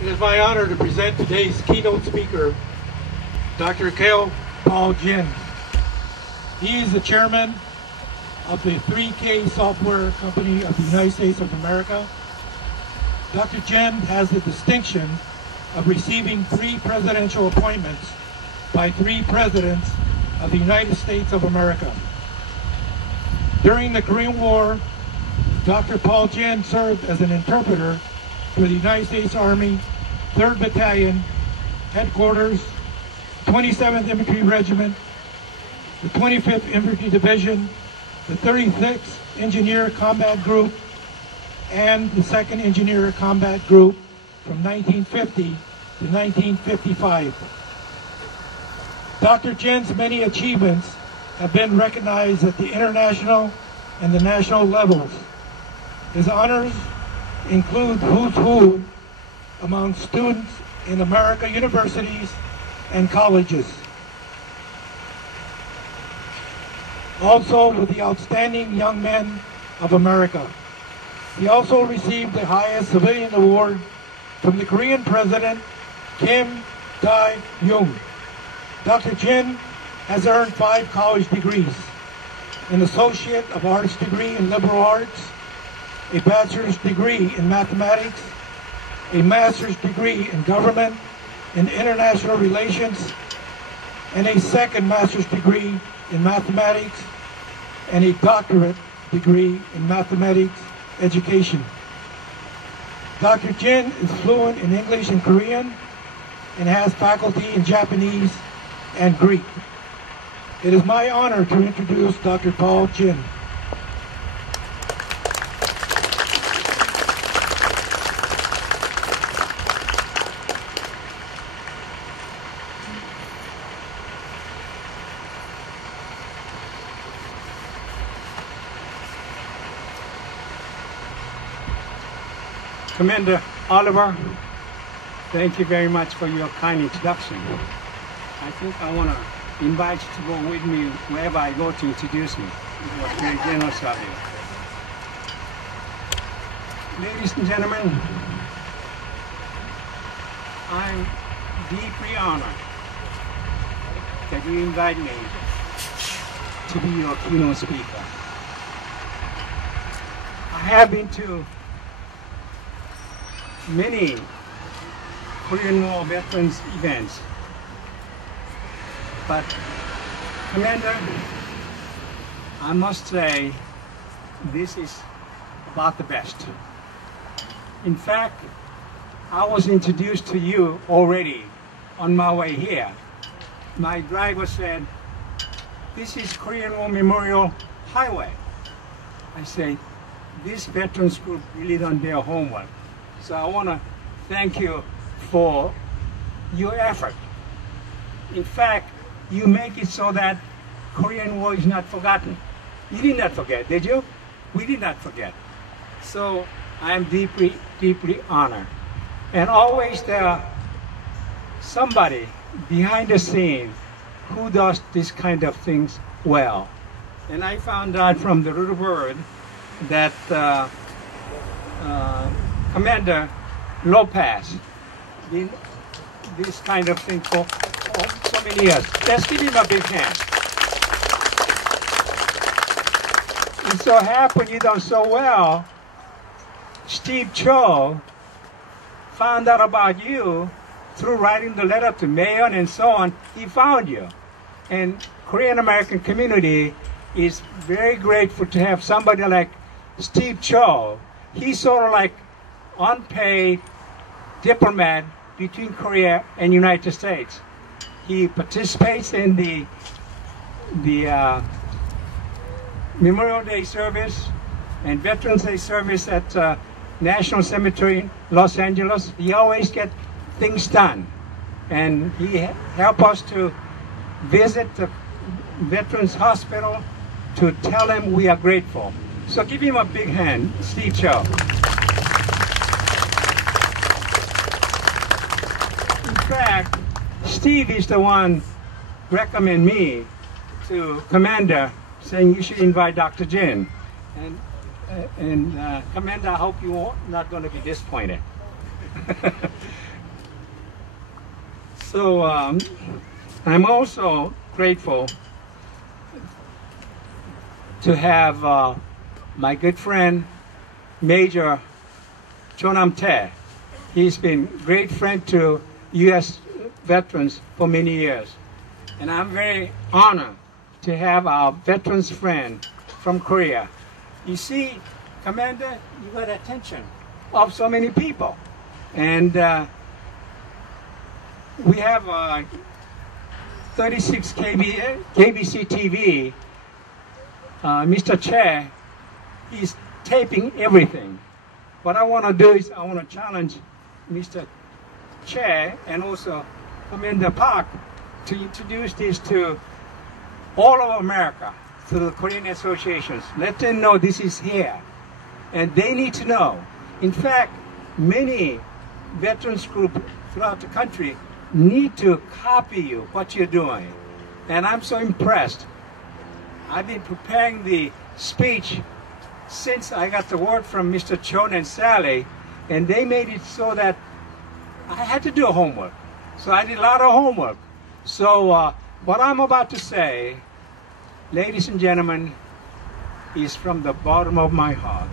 It is my honor to present today's keynote speaker, Dr. Paul Jhin. He is the chairman of the 3K software company of the United States of America. Dr. Jhin has the distinction of receiving 3 presidential appointments by 3 presidents of the United States of America. During the Korean War, Dr. Paul Jhin served as an interpreter for the United States Army 3rd Battalion, Headquarters, 27th Infantry Regiment, the 25th Infantry Division, the 36th Engineer Combat Group, and the 2nd Engineer Combat Group from 1950 to 1955. Dr. Jin's many achievements have been recognized at the international and the national levels. His honors include who's who among students in American universities and colleges. Also with the Outstanding Young Men of America. He also received the highest civilian award from the Korean President, Kim Dae-jung. Dr. Jhin has earned 5 college degrees, an Associate of Arts degree in Liberal Arts, a bachelor's degree in mathematics, a master's degree in government and international relations, and a 2nd master's degree in mathematics, and a doctorate degree in mathematics education. Dr. Jhin is fluent in English and Korean and has faculty in Japanese and Greek. It is my honor to introduce Dr. Paul Jhin. Commander Oliver, thank you very much for your kind introduction. I think I want to invite you to go with me wherever I go to introduce me. It was very generous of you. Ladies and gentlemen, I'm deeply honored that you invite me to be your keynote speaker. I have been to many Korean War veterans events, but Commander, I must say this is about the best. In fact, I was introduced to you already on my way here. My driver said, "This is Korean War Memorial Highway." I say, this veterans group really done their homework. So I want to thank you for your effort. In fact, you make it so that Korean War is not forgotten. You did not forget, did you? We did not forget. So I am deeply, deeply honored. And always there are somebody behind the scene who does this kind of things well. And I found out from the little word that Commander Lopez did this kind of thing for so many years. Let's give him a big hand. It so happened you done so well, Steve Cho found out about you through writing the letter to Mayor and so on. He found you. And Korean American community is very grateful to have somebody like Steve Cho. He's sort of like unpaid diplomat between Korea and United States. He participates in the Memorial Day service and Veterans Day service at National Cemetery in Los Angeles. He always gets things done, and he helps us to visit the Veterans Hospital to tell them we are grateful. So give him a big hand, Steve Cho. In fact, Steve is the one recommend me to Commander, saying you should invite Dr. Jhin. And Commander, I hope you're not going to be disappointed. So I'm also grateful to have my good friend, Major Chonam Tae. He's been a great friend to U.S. veterans for many years. And I'm very honored to have our veterans friend from Korea. You see, Commander, you got attention of so many people. And we have 36 KBC TV. Mr. Chair, he's taping everything. What I want to do is I want to challenge Mr. Chair and also Commander Park to introduce this to all of America, to the Korean associations. Let them know this is here. And they need to know. In fact, many veterans groups throughout the country need to copy you, what you're doing. And I'm so impressed. I've been preparing the speech since I got the word from Mr. Chon and Sally, and they made it so that I had to do homework. So I did a lot of homework. So what I'm about to say, ladies and gentlemen, is from the bottom of my heart.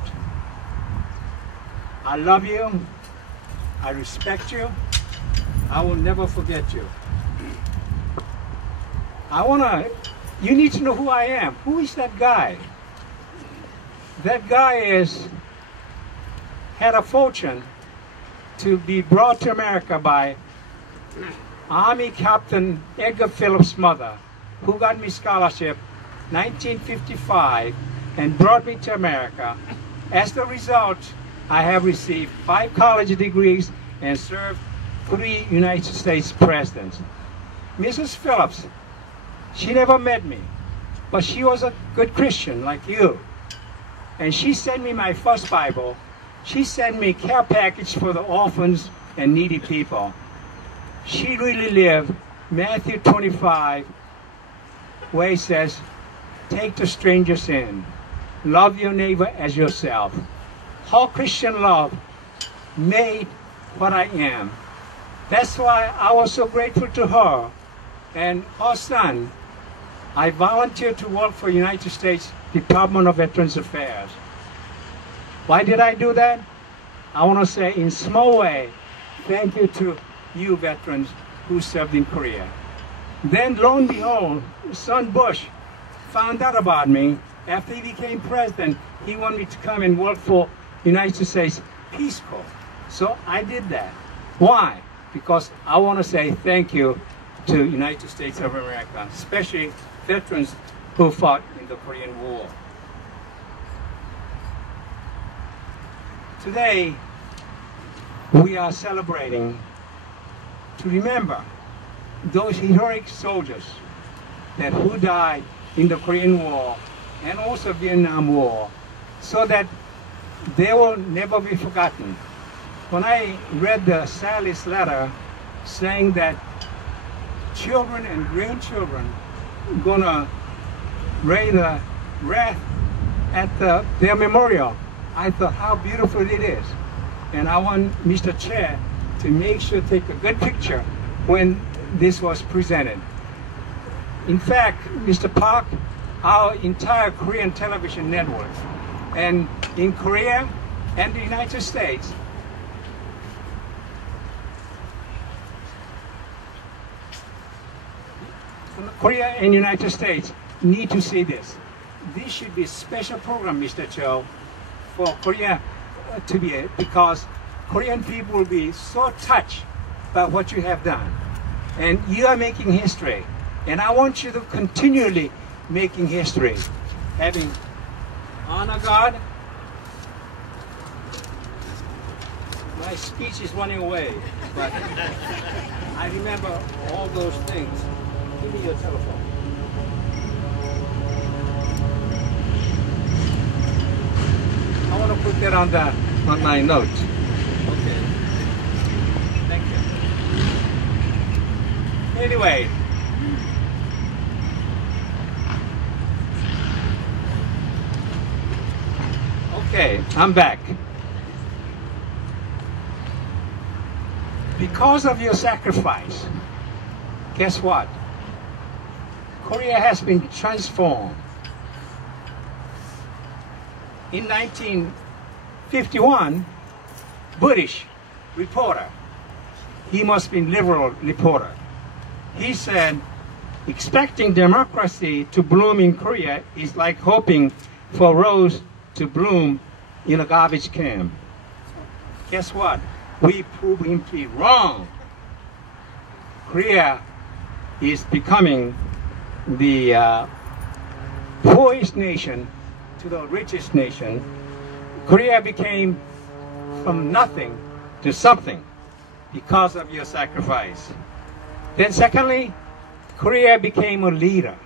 I love you. I respect you. I will never forget you. You need to know who I am. Who is that guy? That guy had a fortune to be brought to America by Army Captain Edgar Phillips' mother, who got me scholarship 1955 and brought me to America. As the result, I have received 5 college degrees and served 3 United States presidents. Mrs. Phillips, she never met me, but she was a good Christian like you. And she sent me my first Bible. She sent me care package for the orphans and needy people. She really lived Matthew 25, where it says, take the strangers in, love your neighbor as yourself. Her Christian love made what I am. That's why I was so grateful to her and her son. I volunteered to work for United States Department of Veterans Affairs. Why did I do that? I want to say in small way, thank you to you veterans who served in Korea. Then lo and behold, son Bush found out about me. After he became president, he wanted me to come and work for United States Peace Corps. So I did that. Why? Because I want to say thank you to United States of America, especially veterans who fought in the Korean War. Today, we are celebrating to remember those heroic soldiers who died in the Korean War and also Vietnam War, so that they will never be forgotten. When I read Sally's letter saying that children and grandchildren are gonna raise a wreath at their memorial, I thought how beautiful it is. And I want Mr. Chair to make sure to take a good picture when this was presented. In fact, Mr. Park, our entire Korean television network, and in Korea and the United States, Korea and United States need to see this. This should be a special program, Mr. Cho, for Korea to be, because Korean people will be so touched by what you have done. And you are making history. And I want you to continually making history, having honor God. My speech is running away, but I remember all those things. Give me your telephone. I want to put that on my note. Okay. Thank you. Anyway. Okay, I'm back. Because of your sacrifice, guess what? Korea has been transformed. In 1951, British reporter, he must have been liberal reporter, he said, expecting democracy to bloom in Korea is like hoping for a rose to bloom in a garbage can. Guess what? We proved him to be wrong. Korea is becoming the poorest nation to the richest nation. Korea became from nothing to something because of your sacrifice. Then secondly, Korea became a leader.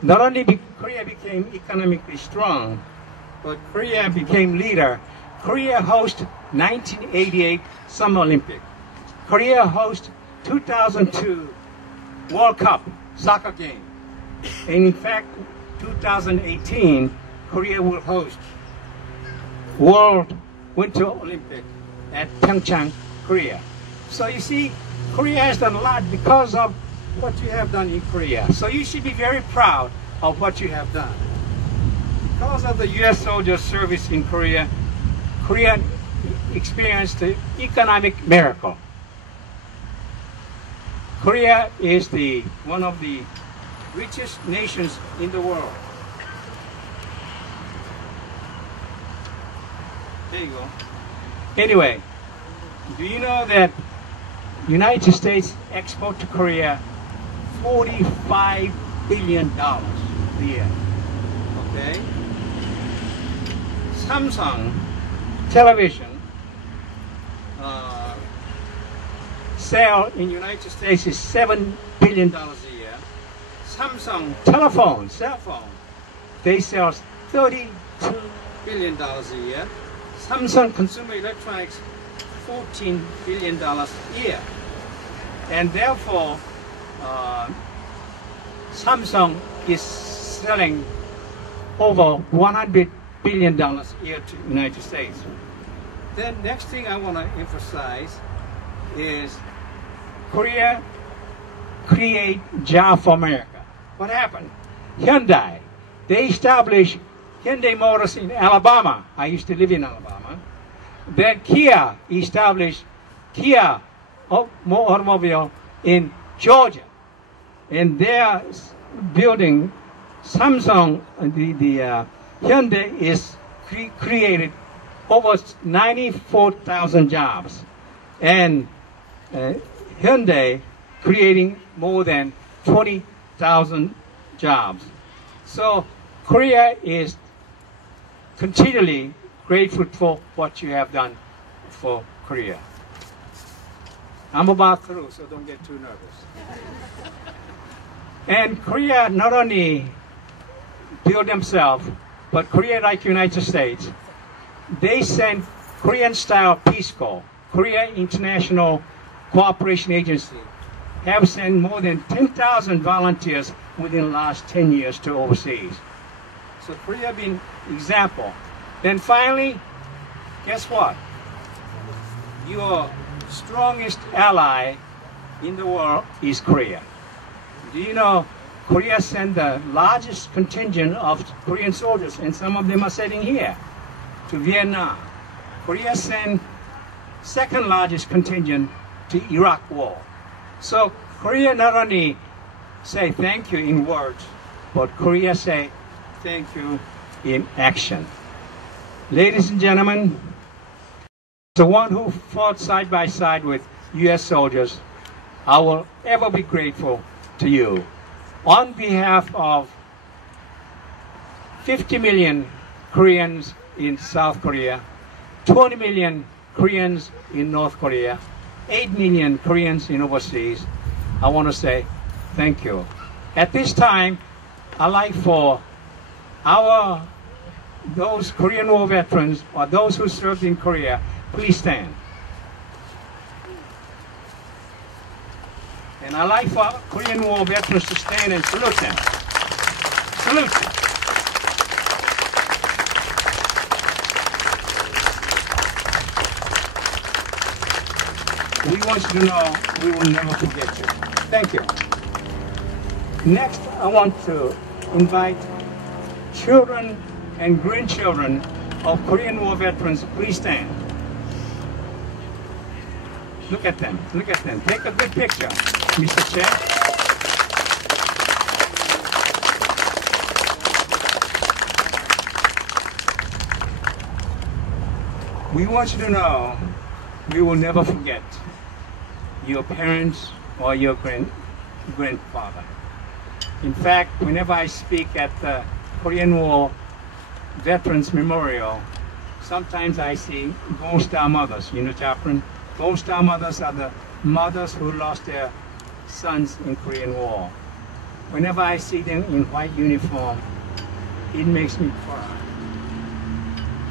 Not only Korea became economically strong, but Korea became leader. Korea hosted 1988 Summer Olympic. Korea hosted 2002 World Cup soccer game. And in fact, 2018, Korea will host World Winter Olympic at Pyeongchang, Korea. So you see, Korea has done a lot because of what you have done in Korea. So you should be very proud of what you have done. Because of the U.S. soldiers' service in Korea, Korea experienced the economic miracle. Korea is one of the richest nations in the world. There you go. Anyway, do you know that United States export to Korea $45 billion a year? Okay. Samsung television sale in United States is $7 billion a year. Samsung telephone, cell phone, they sell $32 billion a year. Samsung consumer electronics, $14 billion a year. And therefore, Samsung is selling over $100 billion a year to the United States. Then next thing I want to emphasize is Korea create job for America. What happened? Hyundai, they established Hyundai Motors in Alabama. I used to live in Alabama. Then Kia established Kia automobile in Georgia. And they are building Samsung, the Hyundai is created over 94,000 jobs. And Hyundai creating more than 20,000 jobs. So Korea is continually grateful for what you have done for Korea. I'm about through, so don't get too nervous. And Korea not only build themselves, but Korea, like United States, they send Korean-style Peace Corps, Korea International Cooperation Agency, have sent more than 10,000 volunteers within the last 10 years to overseas. So Korea been example. Then finally, guess what? Your strongest ally in the world is Korea. Do you know Korea sent the largest contingent of Korean soldiers, and some of them are sitting here, to Vietnam. Korea sent second largest contingent to Iraq war. So Korea not only say thank you in words, but Korea say thank you in action. Ladies and gentlemen, the one who fought side by side with U.S. soldiers, I will ever be grateful to you. On behalf of 50 million Koreans in South Korea, 20 million Koreans in North Korea, 8 million Koreans in overseas, I want to say thank you. At this time, I'd like for those Korean War veterans or those who served in Korea, please stand. And I'd like for Korean War veterans to stand and salute them. Salute them. we want you to know we will never forget you. Thank you. Next, I want to invite children and grandchildren of Korean War veterans. Please stand. Look at them. Look at them. Take a good picture, Mr. Chair. We want you to know we will never forget your parents or your grandfather. In fact, whenever I speak at the Korean War Veterans Memorial, sometimes I see Gold Star mothers. You know, Chaplain? Gold Star mothers are the mothers who lost their sons in Korean War. Whenever I see them in white uniform, it makes me cry.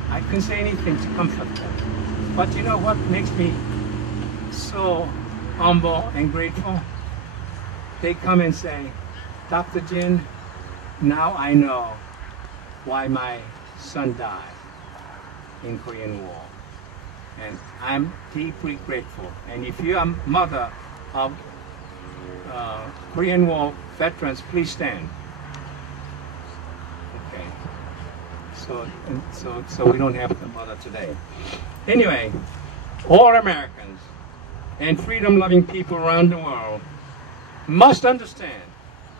I couldn't say anything to comfort them. But you know what makes me so humble and grateful? They come and say, Dr. Jhin, now I know why my son died in Korean War. And I'm deeply grateful. And if you are a mother of Korean War veterans, please stand. Okay. So we don't have the mother today. Anyway, all Americans and freedom-loving people around the world must understand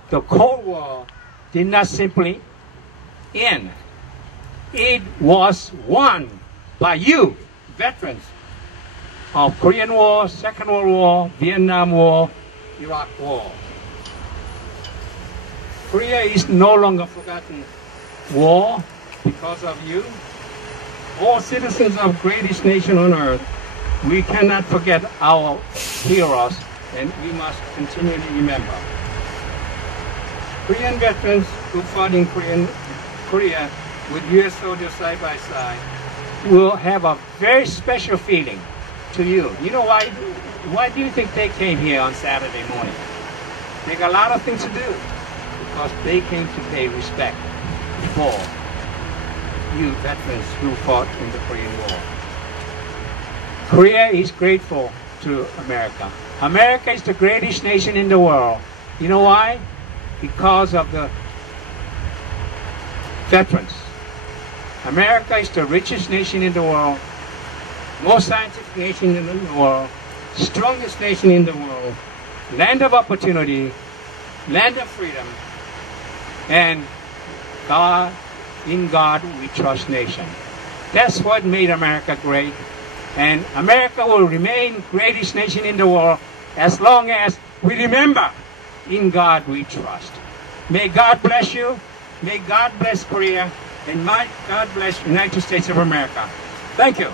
the Cold War did not simply end. It was won by you, veterans of Korean War, Second World War, Vietnam War, Iraq War. Korea is no longer forgotten war because of you. All citizens of greatest nation on earth, we cannot forget our heroes, and we must continue to remember. Korean veterans who fought in Korea with U.S. soldiers side by side will have a very special feeling to you. You know why? Why do you think they came here on Saturday morning? They got a lot of things to do because they came to pay respect for you veterans who fought in the Korean War. Korea is grateful to America. America is the greatest nation in the world. You know why? Because of the veterans. America is the richest nation in the world, most scientific nation in the world, strongest nation in the world, land of opportunity, land of freedom, and God, in God we trust nation. That's what made America great. And America will remain greatest nation in the world as long as we remember, in God we trust. May God bless you. May God bless Korea. And may God bless the United States of America. Thank you.